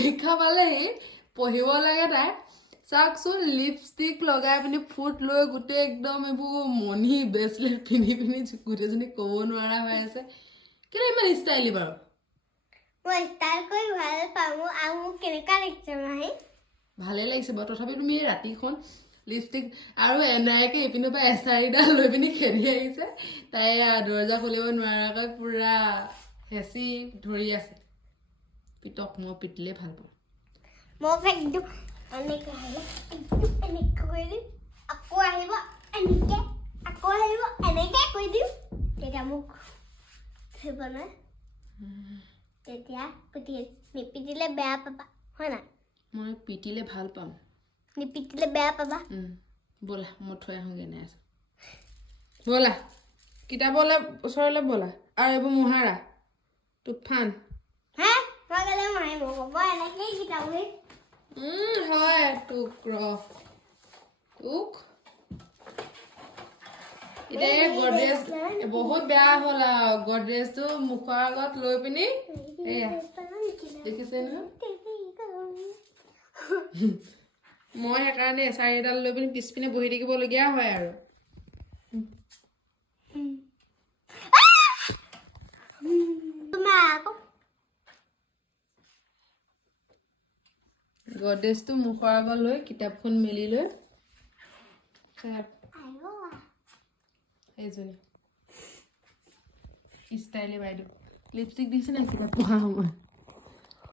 পৰীক্ষা পালেহি পঢ়িব লাগে তাই চাকচোন লিপষ্টিক লগাই পিনি ফুট লৈ গোটেই একদম এইবোৰ মণি ব্ৰেচলেট পিন্ধি গোটেইজনী ক'ব নোৱাৰা হৈ আছে কেলে ইমান ষ্টাইলি বাৰু মই ষ্টাইল কৰি ভাল পাওঁ আৰু মোক কেনেকুৱা লাগিছে মাহী ভালে লাগিছে বাৰু তথাপি তুমি ৰাতিখন লিপষ্টিক আৰু এনাইকে ইপিনৰ পৰা এচাৰিডাল লৈ পিনি খেলি আহিছে তাই দৰজা খুলিব নোৱাৰাকৈ পুৰা হেঁচি ধৰি আছে পিটক মই পিটিলে ভাল পাওঁ মোক একদম এনেকৈ আহিলে এনেকৈ কৰি দিম আকৌ আহিব এনেকৈ কৰি দিম তেতিয়া মোক ধৰিব নহয় তেতিয়া নিপিটিলে বেয়া পাবা হয় নাই মই পিটিলে ভাল পাম নিপিটিলে বেয়া পাবা ব'লা মই থৈ আহোঁগৈ নাই আছো ব'লা কিতাপলৈ ওচৰলৈ ব'লা আৰু এইবোৰ মোহাৰা তুফান হে মই গ'লে মায়ে মোক ক'ব এনেকৈ কিতাপ লৈ হয় তোক এতিয়া গডৰেজ বহুত বেয়া হ'ল আৰু গডৰেজটো মুখৰ আগত লৈ পিনি এয়া দেখিছে নহয় মই সেইকাৰণে এচাৰিডাল লৈ পিনি পিছপিনে বহি থাকিবলগীয়া হয় আৰু গডৰেজটো মুখৰ আগত লৈ কিতাপখন মেলি লৈ এইজনী ষ্টাইলি বাইদেউ লিপষ্টিক দিছে নাই কিতাপ পঢ়া সময়